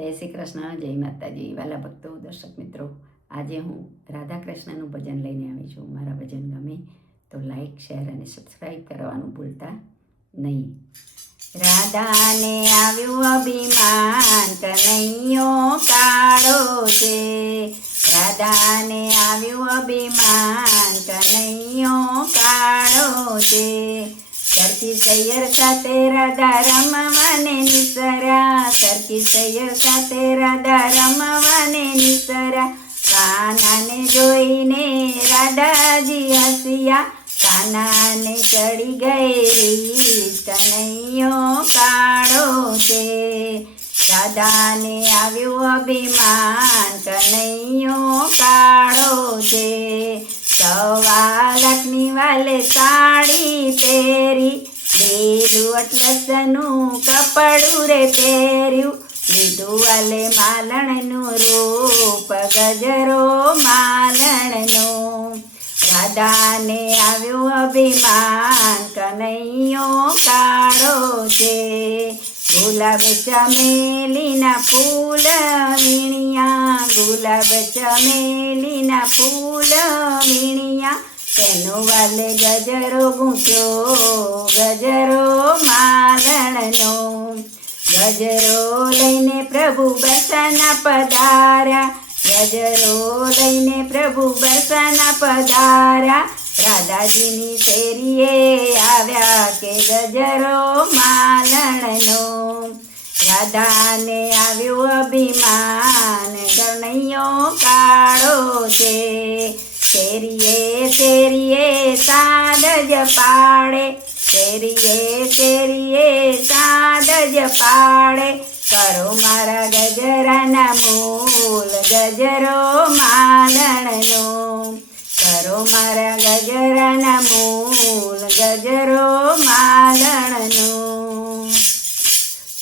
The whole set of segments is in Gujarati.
જય શ્રી કૃષ્ણ, જય માતાજી, વાલા ભક્તો, દર્શક મિત્રો. આજે હું રાધા કૃષ્ણનું ભજન લઈને આવી છું. મારા ભજન ગમે તો લાઈક, શેર અને સબસ્ક્રાઈબ કરવાનું ભૂલતા નહીં. રાધાને આવ્યું અભિમાન, કનૈયો કાળો છે. રાધાને આવ્યું અભિમાન, કનૈયો કાળો છે. સરખી સૈયર સાથે રાધા રમવાને નિસર્યા, સરખી સૈયર સાથે રાધા રમવાને નિસર્યા. કાનાને જોઈને રાધાજી હસ્યા, કાનાને ચડી ગઈ રીત, કનૈયો કાળો છે. રાધાને આવ્યું અભિમાન, કનૈયો કાળો છે. 1.25 લાખની વાલે સાડી પહેરી, લીલું અટલસનું કપડું રે પહેર્યું. લીધું વાલે માલણનું રૂપ, ગજરો માલણનો. રાધાને આવ્યું અભિમાન, કનૈયો કાળો છે. ગુલાબ ચમેલીના ફૂલ વીણ્યા, ગુલાબ ચમેલીના ફૂલ વીણ્યા. તેનો વાલે ગજરો ગૂંથ્યો, ગજરો માલણનો. ગજરો લઈને પ્રભુ બરસાના પધાર્યા, ગજરો લઈને પ્રભુ બરસાના પધાર્યા. રાધાજીની શેરીએ આવ્યા કે ગજરો માલણનો. રાધાને આવ્યું અભિમાન, કનૈયો કાળો છે. શેરીએ શેરીએ સાદ જ પાડે, શેરીએ શેરીએ સાદ જ પાડે. કરો મારા ગજરાના મૂલ, ગજરો માલણનો. કરો મારા ગજરાના મૂલ, ગજરો માલણનો.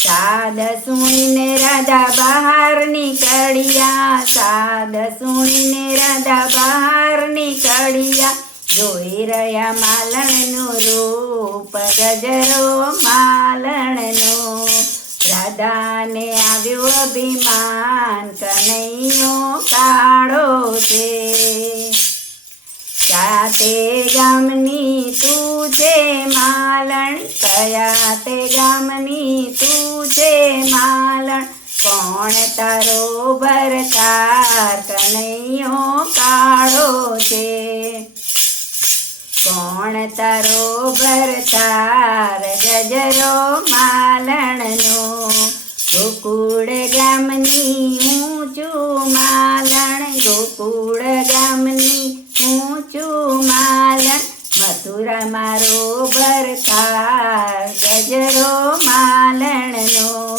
સાદ સુણીને રાધા બહાર નીકળ્યા, સાદ સુણીને રાધા બહાર નીકળ્યા. જોઈ રહ્યા માલણનું રૂપ, ગજરો માલણનો. રાધાને આવ્યું અભિમાન, કનૈયો કાળો છે. કયા તે ગામની તું છે માલણ, કયા તે ગામની તું છે માલણ. કોણ તારો ભરતાર, કનૈયો કાળો છે. કોણ તારો ભરતાર, ગજરો માલણનો. ગોકુળ ગામની ઊંચું માલણ, ગોકુળ ગામની ઊંચું માલણ. મથુરા મારો ભરતાર, ગજરો માલણનો.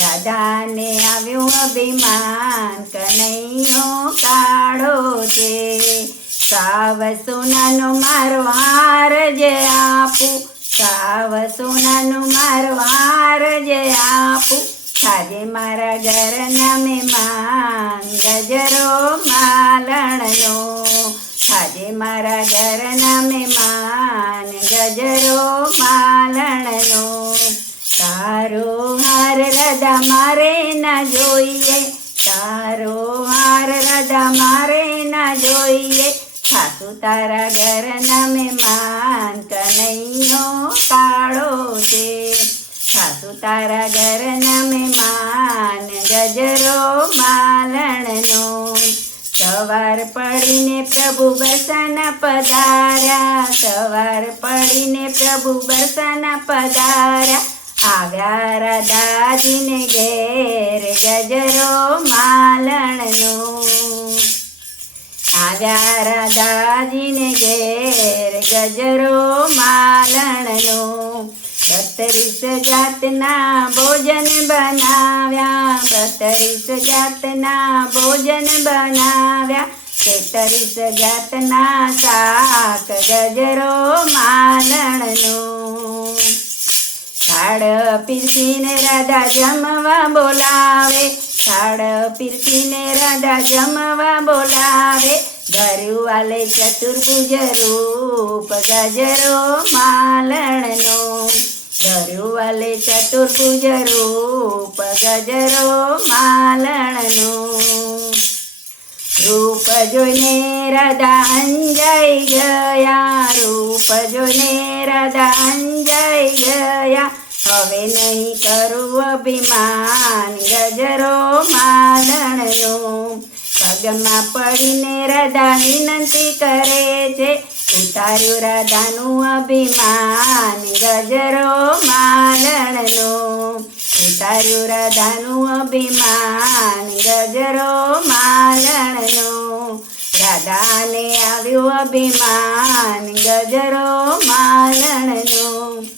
રાધાને આવ્યું અભિમાન, કનૈયો કાળો છે. સાવ સોનાનો મારો હાર જ આપું, સાવ સોનાનો મારો હાર જ આપું. આજે મારા ઘરના મહેમાન, ગજરો માલણનો. આજે મારા ઘરના મહેમાન, ગજરો માલણનો. તારો હાર રાધા મારે ના જોઈએ, તારો હાર રાધા મારે ના જોઈએ. ખાસુ તારા ઘરના મહેમાન, કનૈયો કાળો છે. ખાસુ તારા ઘરના મહેમાન, ગજરો માલણનો. સવાર પડીને પ્રભુ બરસાના પધાર્યા, સવાર પડીને પ્રભુ બરસાના પધાર્યા. આવ્યા રાધાજીને ઘેર, ગજરો માલણનો. આવ્યા રાધાજીને ઘેર, ગજરો માલણનો. 32 જાતના ભોજન બનાવ્યા, 32 જાતના ભોજન બનાવ્યા. 33 જાતના શાક, ગજરો માલણનો. થાળ પીરસીને રાધા જમવા બોલાવે, થાળ પીરસીને રાધા જમવા બોલાવે. ધર્યું વાલે ચતુર્ભુજ રૂપ, ગજરો માલણનો. ધર્યું વાલે ચતુર્ભુજ રૂપ ગજરો માલણનું. રૂપ જોઈને રાધા અંજાઈ ગયા, રૂપ જોઈને રાધા અંજાઈ ગયા. હવે નહીં કરું અભિમાન ગજરો માલણનું. પગમાં પડીને રાધા વિનંતી કરે છે, ઉતાર્યું રાધાનું અભિમાન ગજરો માલણનું. ઉતાર્યું રાધાનું અભિમાન ગજરો માલણનું. રાધાને આવ્યું અભિમાન ગજરો માલણનું.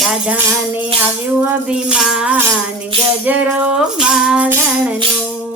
રાધાને આવ્યું અભિમાન ગજરો માલણનું.